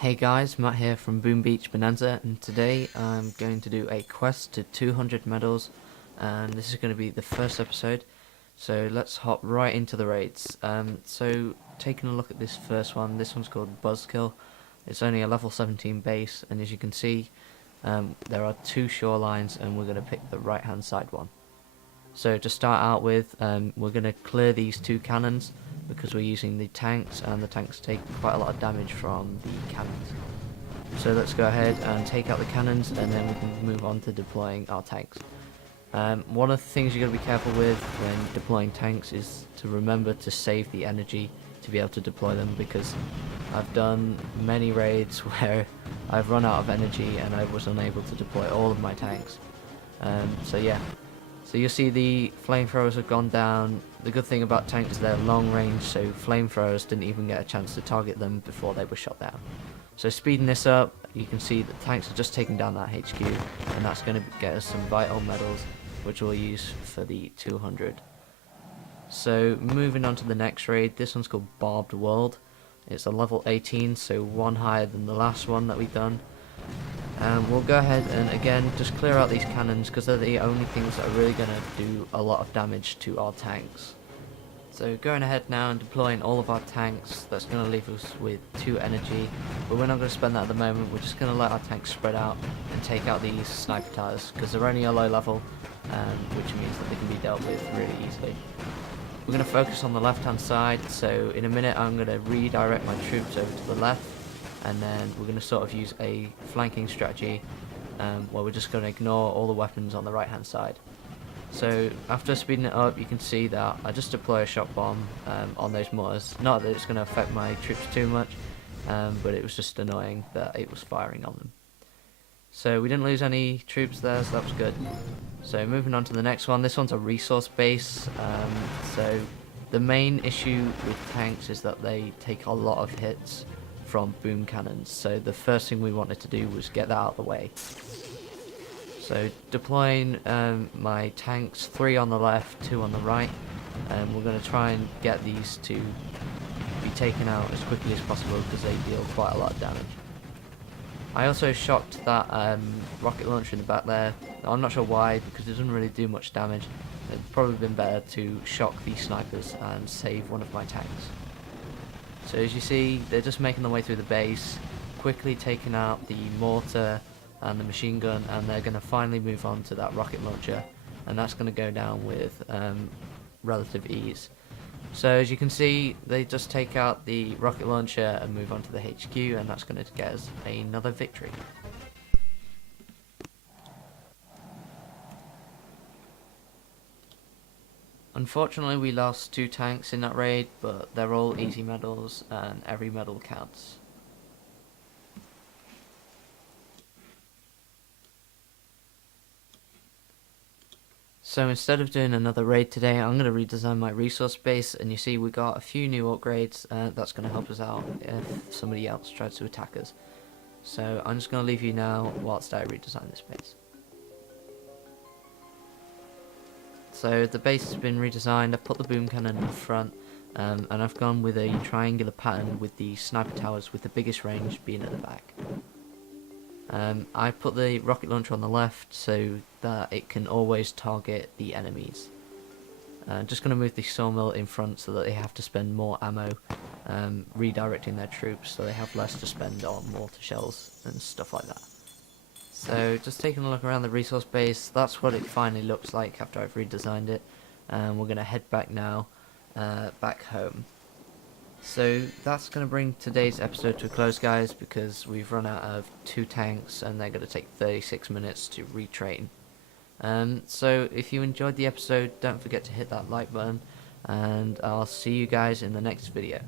Hey guys, Matt here from Boom Beach Bonanza, and today I'm going to do a quest to 200 medals, and this is going to be the first episode, so let's hop right into the raids. So taking a look at this first one, this one's called Buzzkill. It's only a level 17 base, and as you can see, there are two shorelines, and we're going to pick the right hand side one. So to start out with, we're going to clear these two cannons because we're using the tanks, and the tanks take quite a lot of damage from the cannons. So let's go ahead and take out the cannons, and then we can move on to deploying our tanks. One of the things you've got to be careful with when deploying tanks is to remember to save the energy to be able to deploy them, because I've done many raids where I've run out of energy and I was unable to deploy all of my tanks. So yeah. So you'll see the flamethrowers have gone down. The good thing about tanks is they're long range, so flamethrowers didn't even get a chance to target them before they were shot down. So speeding this up, you can see that tanks are just taking down that HQ, and that's going to get us some vital medals, which we'll use for the 200. So moving on to the next raid, this one's called Barbed World. It's a level 18, so one higher than the last one that we've done. We'll go ahead and again just clear out these cannons because they're the only things that are really going to do a lot of damage to our tanks. So going ahead now and deploying all of our tanks, that's going to leave us with 2 energy, but we're not going to spend that at the moment. We're just going to let our tanks spread out and take out these sniper towers because they're only a low level, which means that they can be dealt with really easily. We're going to focus on the left hand side, so in a minute I'm going to redirect my troops over to the left, and then we're going to sort of use a flanking strategy where we're just going to ignore all the weapons on the right hand side. So after speeding it up, you can see that I just deploy a shock bomb on those mortars. Not that it's going to affect my troops too much, but it was just annoying that it was firing on them. So we didn't lose any troops there, so that was good. So moving on to the next one, this one's a resource base. So the main issue with tanks is that they take a lot of hits from boom cannons, so the first thing we wanted to do was get that out of the way. So deploying my tanks, 3 on the left, 2 on the right, and we're going to try and get these to be taken out as quickly as possible because they deal quite a lot of damage. I also shocked that rocket launcher in the back there. I'm not sure why, because it doesn't really do much damage. It'd probably been better to shock these snipers and save one of my tanks. So as you see, they're just making their way through the base, quickly taking out the mortar and the machine gun, and they're going to finally move on to that rocket launcher, and that's going to go down with relative ease. So as you can see, they just take out the rocket launcher and move on to the HQ, and that's going to get us another victory. Unfortunately, we lost 2 tanks in that raid, but they're all easy medals and every medal counts. So instead of doing another raid today, I'm going to redesign my resource base, and you see we got a few new upgrades that's going to help us out if somebody else tries to attack us. So I'm just going to leave you now whilst I redesign this base. So the base has been redesigned. I've put the boom cannon in front, and I've gone with a triangular pattern with the sniper towers with the biggest range being at the back. I put the rocket launcher on the left so that it can always target the enemies. Just going to move the sawmill in front so that they have to spend more ammo redirecting their troops, so they have less to spend on mortar shells and stuff like that. So just taking a look around the resource base, that's what it finally looks like after I've redesigned it, and we're going to head back now, back home. So that's going to bring today's episode to a close, guys, because we've run out of 2 tanks and they're going to take 36 minutes to retrain. So if you enjoyed the episode, don't forget to hit that like button, and I'll see you guys in the next video.